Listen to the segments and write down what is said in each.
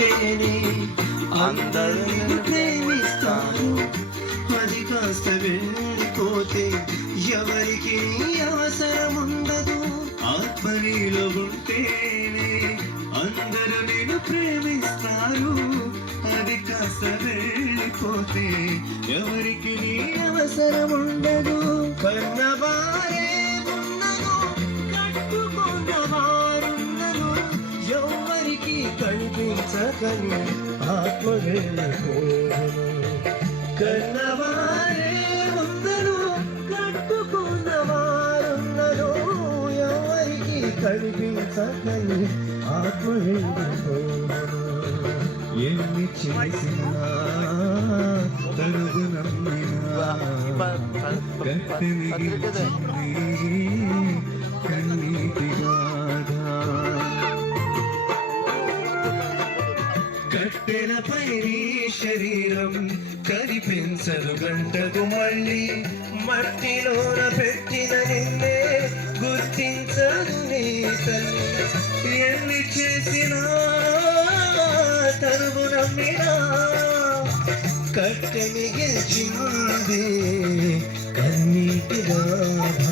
ఉంటేనే అందరూ నిన్ను ప్రేమిస్తారు. అది కాస్త వెళ్ళిపోతే ఎవరికి అవసరం ఉండదు. ఆత్మ నీలో ఉంటేనే అందరూ నిన్ను ప్రేమిస్తారు. అది కాస్త వెళ్ళిపోతే ఎవరికి అవసరం ఉండదు. కన్నవారే ఉన్నను కట్టుకున్నవారున్నను ఎవరికి కనిపించకని ఆత్మ వెళ్ళిపోను. కన్నవారే ఉన్నను కట్టుకున్నవారున్నను ఎవరికి కనిపించకని ఆత్మ వెళ్ళిపోను. ఎన్ని చేసినా తరుగు నమ్మినా కట్టె మిగిల్చింది కన్నీటి గాథ. కట్టెలపై నీ శరీరం కనిపించదు గంటకు మళ్ళీ. మట్టిలోన పెట్టిన నిన్నే గుర్తించదు నీ తల్లి. ఎన్ని చేసినా తరుగు నమ్మినా కట్టె మిగిల్చింది కన్నీటి గాథ.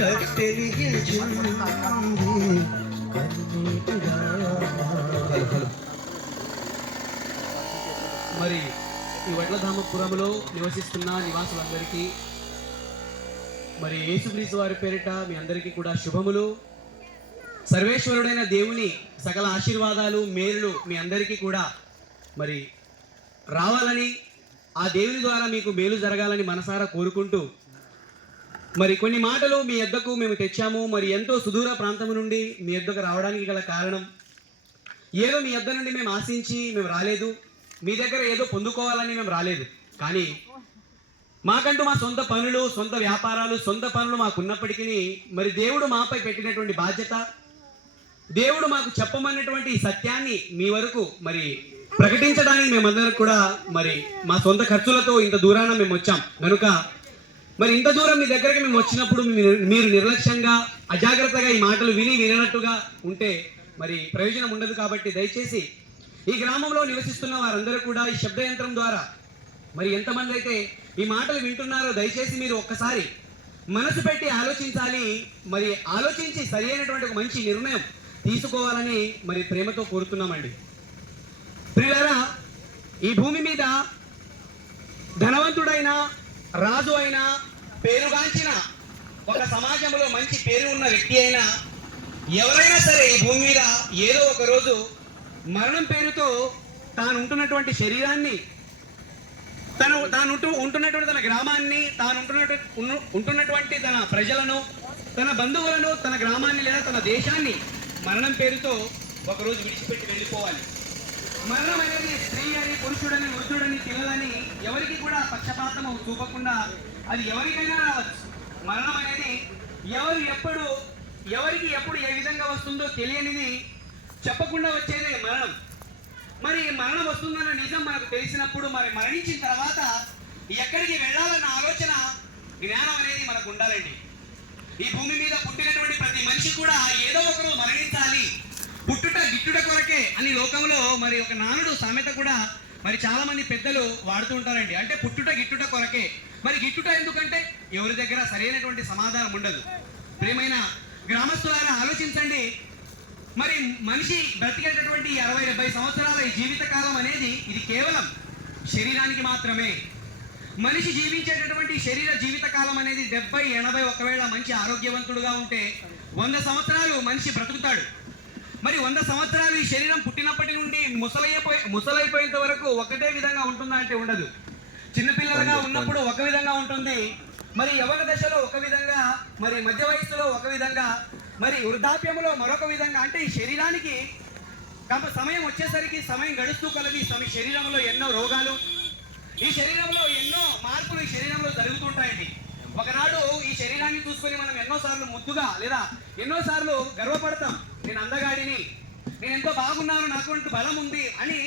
కట్టె మిగిల్చింది కన్నీటి గాథ. మరి ఈ వడ్లధామపురంలో నివసిస్తున్న నివాసులందరికీ మరి యేసుక్రీస్తు వారి పేరిట మీ అందరికీ కూడా శుభములు. సర్వేశ్వరుడైన దేవుని సకల ఆశీర్వాదాలు మేలులు మీ అందరికీ కూడా మరి రావాలని, ఆ దేవుని ద్వారా మీకు మేలు జరగాలని మనసారా కోరుకుంటూ మరి కొన్ని మాటలు మీ యొద్దకు మేము తెచ్చాము. మరి ఎంతో సుదూర ప్రాంతం నుండి మీ యొద్దకు రావడానికి గల కారణం, ఏదో మీ యొద్ద నుండి మేము ఆశించి మేము రాలేదు, మీ దగ్గర ఏదో పొందుకోవాలని మేము రాలేదు. కానీ మాకంటూ మా సొంత పనులు, సొంత వ్యాపారాలు, సొంత పనులు మాకున్నప్పటికీ మరి దేవుడు మాపై పెట్టినటువంటి బాధ్యత, దేవుడు మాకు చెప్పమన్నటువంటి సత్యాన్ని మీ వరకు మరి ప్రకటించడానికి మేమందరం కూడా మరి మా సొంత ఖర్చులతో ఇంత దూరాన మేము వచ్చాం కనుక మరి ఇంత దూరం మీ దగ్గరికి మేము వచ్చినప్పుడు మీరు నిర్లక్ష్యంగా అజాగ్రత్తగా ఈ మాటలు వినట్టుగా ఉంటే మరి ప్రయోజనం ఉండదు. కాబట్టి దయచేసి ఈ గ్రామంలో నివసిస్తున్న వారందరూ కూడా ఈ శబ్దయంత్రం ద్వారా మరి ఎంతమంది అయితే ఈ మాటలు వింటున్నారో దయచేసి మీరు ఒక్కసారి మనసు పెట్టి ఆలోచించాలి. మరి ఆలోచించి సరి అయినటువంటి ఒక మంచి నిర్ణయం తీసుకోవాలని మరి ప్రేమతో కోరుతున్నామండి. ప్రియులారా, ఈ భూమి మీద ధనవంతుడైన, రాజు అయినా, పేరుగాంచిన, ఒక సమాజంలో మంచి పేరు ఉన్న వ్యక్తి అయినా ఎవరైనా సరే ఈ భూమి మీద ఏదో ఒక రోజు మరణం పేరుతో తాను ఉంటున్నటువంటి శరీరాన్ని, తాను ఉంటున్నటువంటి తన గ్రామాన్ని, తాను ఉంటున్నటువంటి తన ప్రజలను, తన బంధువులను, తన గ్రామాన్ని లేదా తన దేశాన్ని మరణం పేరుతో ఒకరోజు విడిచిపెట్టి వెళ్ళిపోవాలి. మరణం అనేది స్త్రీ అని, పురుషుడని, వృద్ధుడని, పిల్లలని ఎవరికి కూడా పక్షపాతము చూపకుండా అది ఎవరికైనా రావచ్చు. మరణం అనేది ఎవరికి ఎప్పుడు ఏ విధంగా వస్తుందో తెలియనిది, చెప్పకుండా వచ్చేదే మరణం. మరి మరణం వస్తుందన్న నిజం మనకు తెలిసినప్పుడు మరి మరణించిన తర్వాత ఎక్కడికి వెళ్ళాలన్న ఆలోచన, జ్ఞానం అనేది మనకు ఉండాలండి. ఈ భూమి మీద పుట్టినటువంటి ప్రతి మనిషి కూడా ఏదో ఒకరు మరణించాలి, పుట్టుట గిట్టుట కొరకే అని లోకంలో మరి ఒక నానుడు సామెత కూడా మరి చాలా మంది పెద్దలు వాడుతూ ఉంటారండి. అంటే పుట్టుట గిట్టుట కొరకే. మరి గిట్టుట ఎందుకంటే ఎవరి దగ్గర సరైనటువంటి సమాధానం ఉండదు. ప్రియమైన గ్రామస్తులారా ఆలోచించండి. మరి మనిషి బ్రతికేటటువంటి 60-70 సంవత్సరాల ఈ జీవిత కాలం అనేది ఇది కేవలం శరీరానికి మాత్రమే. మనిషి జీవించేటటువంటి శరీర జీవిత కాలం అనేది 70-80, ఒకవేళ మంచి ఆరోగ్యవంతుడుగా ఉంటే 100 సంవత్సరాలు మనిషి బ్రతుకుతాడు. మరి 100 సంవత్సరాలు ఈ శరీరం పుట్టినప్పటి నుండి ముసలైపోయేంత వరకు ఒకటే విధంగా ఉంటుందా అంటే ఉండదు. చిన్నపిల్లలుగా ఉన్నప్పుడు ఒక విధంగా ఉంటుంది, మరి యవ్వన దశలో ఒక విధంగా, మరి మధ్య వయస్సులో ఒక విధంగా, మరి వృద్ధాప్యంలో మరొక విధంగా. అంటే ఈ శరీరానికి సమయం వచ్చేసరికి సమయం గడుస్తూ కలది శరీరంలో ఎన్నో రోగాలు, ఈ శరీరంలో ఎన్నో మార్పులు ఈ శరీరంలో జరుగుతుంటాయండి. ఒకనాడు ఈ శరీరాన్ని చూసుకొని మనం ఎన్నోసార్లు ముద్దుగా లేదా ఎన్నోసార్లు గర్వపడతాం. నేను అందగాడిని, నేను ఎంతో బాగున్నాను, నాకు అంటూ బలం ఉంది అని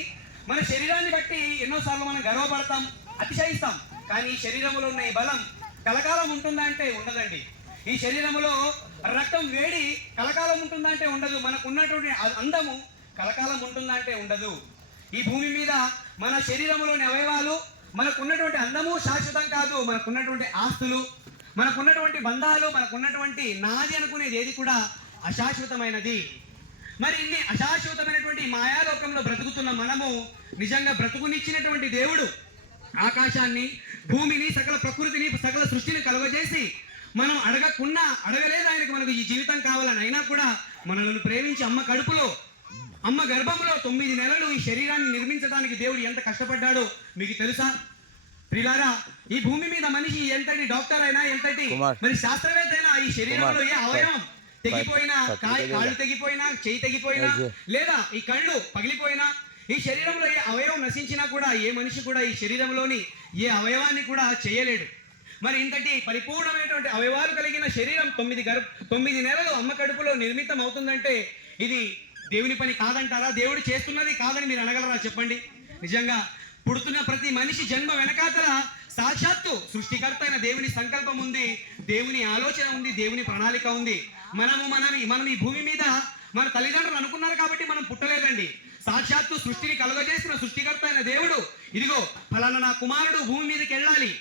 మన శరీరాన్ని బట్టి ఎన్నోసార్లు మనం గర్వపడతాం, అతిశయిస్తాం. కానీ ఈ శరీరంలో ఉన్న ఈ బలం కలకాలం ఉంటుందా అంటే ఉండదండి. ఈ శరీరంలో రక్తం వేడి కలకాలం ఉంటుందా అంటే ఉండదు. మనకు ఉన్నటువంటి అందము కలకాలం ఉంటుందా అంటే ఉండదు. ఈ భూమి మీద మన శరీరంలోని అవయవాలు, మనకున్నటువంటి అందము శాశ్వతం కాదు. మనకున్నటువంటి ఆస్తులు, మనకున్నటువంటి బంధాలు, మనకున్నటువంటి నాది అనుకునేది ఏది కూడా అశాశ్వతమైనది. మరి ఇన్ని అశాశ్వతమైనటువంటి మాయాలోకంలో బ్రతుకుతున్న మనము నిజంగా బ్రతుకునిచ్చినటువంటి దేవుడు ఆకాశాన్ని, భూమిని, సకల ప్రకృతిని, సకల సృష్టిని కలుగజేసి మనం అడగకున్నా అడగలేదు ఆయనకు మనకు ఈ జీవితం కావాలని, అయినా కూడా మనల్ని ప్రేమించి అమ్మ గర్భంలో 9 నెలలు ఈ శరీరాన్ని నిర్మించడానికి దేవుడు ఎంత కష్టపడ్డాడో మీకు తెలుసా? ప్రియులారా, ఈ భూమి మీద మనిషి ఎంతటి డాక్టర్ అయినా, ఎంతటి మరి శాస్త్రవేత్త అయినా, ఈ శరీరంలో ఏ అవయవం తెగిపోయినా, కాళ్ళు తెగిపోయినా, చేయి తెగిపోయినా, లేదా ఈ కళ్ళు పగిలిపోయినా, ఈ శరీరంలో ఏ అవయవం నశించినా కూడా ఏ మనిషి కూడా ఈ శరీరంలోని ఏ అవయవాన్ని కూడా చేయలేడు. మరి ఇంతటి పరిపూర్ణమైనటువంటి అవయవాలు కలిగిన శరీరం 9 నెలలు అమ్మ కడుపులో నిర్మితం అవుతుందంటే ఇది దేవుని పని కాదంటారా? దేవుడు చేస్తున్నది కాదని మీరు అనగలరా? చెప్పండి. నిజంగా పుడుతున్న ప్రతి మనిషి జన్మ వెనకాతల సాక్షాత్తు సృష్టికర్త అయిన దేవుని సంకల్పం ఉంది, దేవుని ఆలోచన ఉంది, దేవుని ప్రణాళిక ఉంది. మనం ఈ భూమి మీద మన తల్లిదండ్రులు అనుకున్నారు కాబట్టి మనం పుట్టలేదండి. సాక్షాత్తు సృష్టిని కలుగజేసిన సృష్టికర్త అయిన దేవుడు, ఇదిగో ఫలానా నా కుమారుడు భూమి మీదకి వెళ్ళాలి,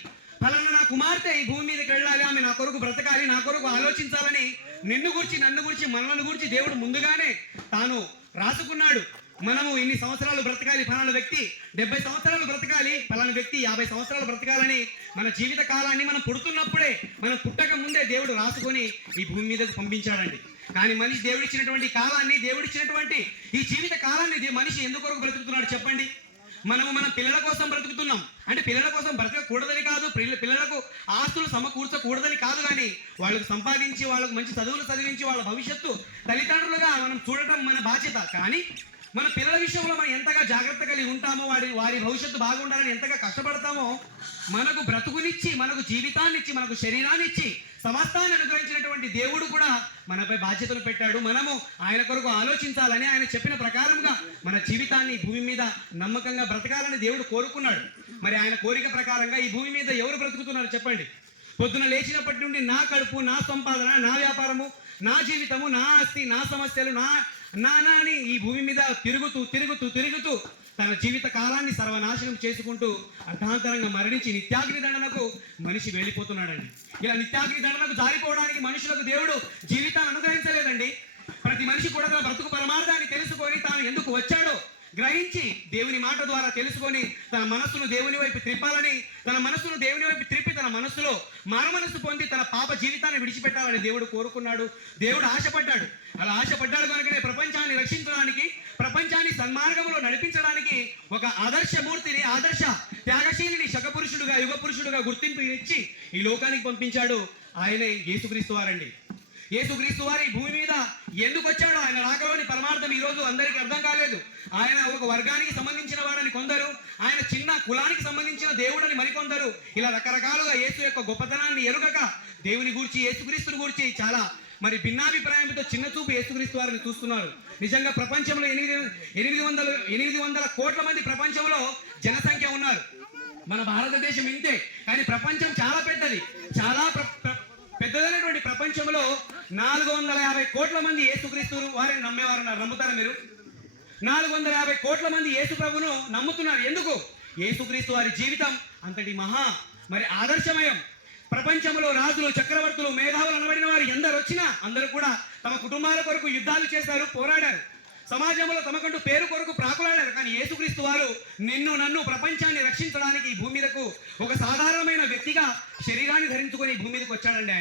ఫలానా నా కుమార్తె ఈ భూమి మీదకి వెళ్ళాలి, ఆమె నా కొరకు బ్రతకాలి, నా కొరకు ఆలోచించాలని నన్ను గురించి మనల్ని గురించి దేవుడు ముందుగానే తాను రాసుకున్నాడు. మనము ఇన్ని సంవత్సరాలు బ్రతకాలి, ఫలానా వ్యక్తి 70 సంవత్సరాలు బ్రతకాలి, ఫలానా వ్యక్తి 50 సంవత్సరాలు బ్రతకాలని మన జీవిత కాలాన్ని మనం పుడుతున్నప్పుడే, మనం పుట్టక ముందే దేవుడు రాసుకొని ఈ భూమి మీదకు పంపించాడండి. కానీ మనిషి దేవుడిచ్చినటువంటి కాలాన్ని, దేవుడిచ్చినటువంటి ఈ జీవిత కాలాన్ని మనిషి ఎందుకొరకు బ్రతుకుతున్నాడు చెప్పండి? మన పిల్లల కోసం బ్రతుకుతున్నాం అంటే పిల్లల కోసం బ్రతకకూడదని కాదు, పిల్లలకు ఆస్తులు సమకూర్చకూడదని కాదు, కానీ వాళ్ళకు సంపాదించి, వాళ్ళకు మంచి చదువులు చదివించి, వాళ్ళ భవిష్యత్తు తల్లిదండ్రులుగా మనం చూడటం మన బాధ్యత. కానీ మన పిల్లల విషయంలో మనం ఎంతగా జాగ్రత్త కలిగి ఉంటామో, వారి భవిష్యత్తు బాగుండాలని ఎంతగా కష్టపడతామో, మనకు బ్రతుకునిచ్చి, మనకు జీవితాన్నిచ్చి, మనకు శరీరాన్ని ఇచ్చి, సమస్తాన్ని అనుగ్రహించినటువంటి దేవుడు కూడా మనపై బాధ్యతలు పెట్టాడు. మనము ఆయన కొరకు ఆలోచించాలని, ఆయన చెప్పిన ప్రకారంగా మన జీవితాన్ని భూమి మీద నమ్మకంగా బ్రతకాలని దేవుడు కోరుకున్నాడు. మరి ఆయన కోరిక ప్రకారంగా ఈ భూమి మీద ఎవరు బ్రతుకుతున్నారు చెప్పండి? పొద్దున లేచినప్పటి నుండి నా కడుపు, నా సంపాదన, నా వ్యాపారము, నా జీవితము, నా ఆస్తి, నా సమస్యలు, నాని ఈ భూమి మీద తిరుగుతూ తన జీవిత కాలాన్ని సర్వనాశనం చేసుకుంటూ అర్థాంతరంగా మరణించి నిత్యాగ్ని దండనకు మనిషి వెళ్ళిపోతున్నాడండి. ఇలా నిత్యాగ్ని దండనకు జారిపోవడానికి మనుషులకు దేవుడు జీవితాన్ని అనుగ్రహించలేదండి. ప్రతి మనిషి కూడా తన బ్రతుకు పరమార్థాన్ని తెలుసుకొని తాను ఎందుకు వచ్చాడో గ్రహించి దేవుని మాట ద్వారా తెలుసుకొని తన మనస్సును దేవుని వైపు త్రిప్పాలని, తన మనస్సును దేవుని వైపు త్రిప్పి తన మనస్సులో మానమనస్సు పొంది తన పాప జీవితాన్ని విడిచిపెట్టాలని దేవుడు కోరుకున్నాడు, దేవుడు ఆశపడ్డాడు. అలా ఆశపడ్డాడు కనుకనే ప్రపంచాన్ని రక్షించడానికి, ప్రపంచాన్ని సన్మార్గంలో నడిపించడానికి ఒక ఆదర్శమూర్తిని, ఆదర్శ త్యాగశీలిని, శకపురుషుడుగా, యుగ పురుషుడుగా గుర్తింపు ఇచ్చి ఈ లోకానికి పంపించాడు. ఆయనే యేసుక్రీస్తు వారండి. యేసుక్రీస్తు వారి భూమి మీద ఎందుకు వచ్చాడో, ఆయన రాకలోని పరమార్థం ఈ రోజు అందరికీ అర్థం కాలేదు. ఆయన ఒక వర్గానికి సంబంధించిన వాడని కొందరు, ఆయన చిన్న కులానికి సంబంధించిన దేవుడని మరికొందరు, ఇలా రకరకాలుగా యేసు యొక్క గొప్పతనాన్ని ఎరుగక దేవుని గూర్చి, యేసుక్రీస్తుని గూర్చి చాలా మరి భిన్నాభిప్రాయంతో చిన్న చూపు యేసుక్రీస్తు వారిని చూస్తున్నారు. నిజంగా ప్రపంచంలో 800 కోట్ల మంది ప్రపంచంలో జనసంఖ్య ఉన్నారు. మన భారతదేశం ఇంతే, కానీ ప్రపంచం చాలా పెద్దది. చాలా పెద్దదైనటువంటి ప్రపంచంలో 450 కోట్ల మంది యేసుక్రీస్తు వారిని నమ్మేవారు ఉన్నారు. నమ్ముతారా మీరు? 450 కోట్ల మంది యేసు ప్రభును నమ్ముతున్నారు. ఎందుకు? యేసుక్రీస్తు వారి జీవితం అంతటి మరి ఆదర్శమయం. ప్రపంచంలో రాజులు, చక్రవర్తులు, మేధావులు అనబడిన వారు ఎందరు వచ్చినా అందరూ కూడా తమ కుటుంబాల కొరకు యుద్ధాలు చేశారు, పోరాడారు, సమాజంలో తమకంటూ పేరు కొరకు ప్రాకులాడారు. కానీ యేసుక్రీస్తు వారు నన్ను ప్రపంచాన్ని రక్షించడానికి ఈ భూమి మీదకు ఒక సాధారణమైన వ్యక్తిగా శరీరాన్ని ధరించుకొని ఈ భూమి మీదకి వచ్చాడండి.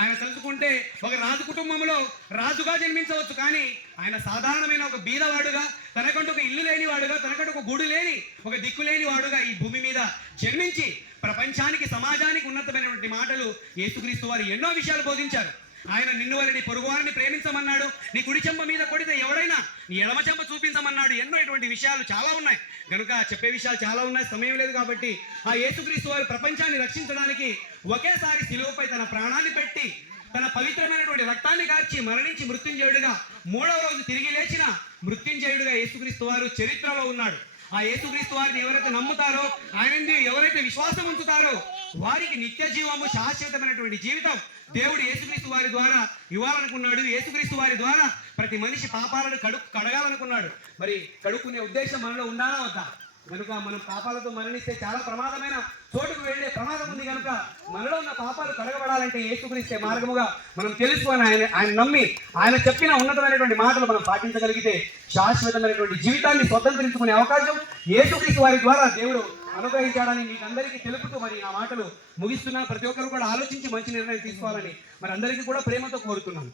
ఆయన తలుచుకుంటే ఒక రాజు కుటుంబంలో రాజుగా జన్మించవచ్చు, కానీ ఆయన సాధారణమైన ఒక బీదవాడుగా, తనకంటూ ఒక ఇల్లు లేని వాడుగా, తనకంటూ ఒక గూడు లేని, ఒక దిక్కు లేని వాడుగా ఈ భూమి మీద జన్మించి ప్రపంచానికి, సమాజానికి ఉన్నతమైనటువంటి మాటలు యేసుక్రీస్తు వారు ఎన్నో విషయాలు బోధించారు. ఆయన నిన్ను వారిని, పొరుగు వారిని ప్రేమించమన్నాడు. నీ కుడి చెంప మీద కొడితే ఎవడైనా నీ ఎడమ చెంప చూపించమన్నాడు. ఎన్నో ఇటువంటి విషయాలు చాలా ఉన్నాయి, కనుక చెప్పే విషయాలు చాలా ఉన్నాయి, సమయం లేదు. కాబట్టి ఆ యేసుక్రీస్తు వారు ప్రపంచాన్ని రక్షించడానికి ఒకేసారి శిలువపై తన ప్రాణాన్ని పెట్టి, తన పవిత్రమైనటువంటి రక్తాన్ని కార్చి మరణించి మృత్యుంజయుడిగా 3వ రోజు తిరిగి లేచిన మృత్యుంజయుడిగా యేసుక్రీస్తు వారు చరిత్రలో ఉన్నాడు. ఆ యేసుక్రీస్తు వారిని ఎవరైతే నమ్ముతారో, ఆయన ఎవరైతే విశ్వాసం ఉంచుతారో వారికి నిత్య జీవము, శాశ్వతమైనటువంటి జీవితం దేవుడు యేసుక్రీస్తు వారి ద్వారా ఇవ్వాలనుకున్నాడు. యేసుక్రీస్తు వారి ద్వారా ప్రతి మనిషి పాపాలను కడగాలనుకున్నాడు. మరి కడుక్కునే ఉద్దేశం మనలో ఉండాలా వద్దా? కనుక మనం పాపాలతో మరణిస్తే చాలా ప్రమాదమైన చోటుకు వెళ్ళే ప్రమాదం ఉంది. కనుక మనలో ఉన్న పాపాలు కడగబడాలంటే యేసుక్రీస్తే మార్గముగా మనం తెలుసుకొని ఆయన నమ్మి ఆయన చెప్పిన ఉన్నతమైనటువంటి మాటలు మనం పాటించగలిగితే శాశ్వతమైనటువంటి జీవితాన్ని స్వతంత్రించుకునే అవకాశం యేసుక్రీస్తు వారి ద్వారా దేవుడు అనుగ్రహించాడని మీకు అందరికీ తెలుపుతూ మరి ఆ మాటలు ముగిస్తున్నా. ప్రతి ఒక్కరు కూడా ఆలోచించి మంచి నిర్ణయం తీసుకోవాలని మరి అందరికీ కూడా ప్రేమతో కోరుతున్నాను.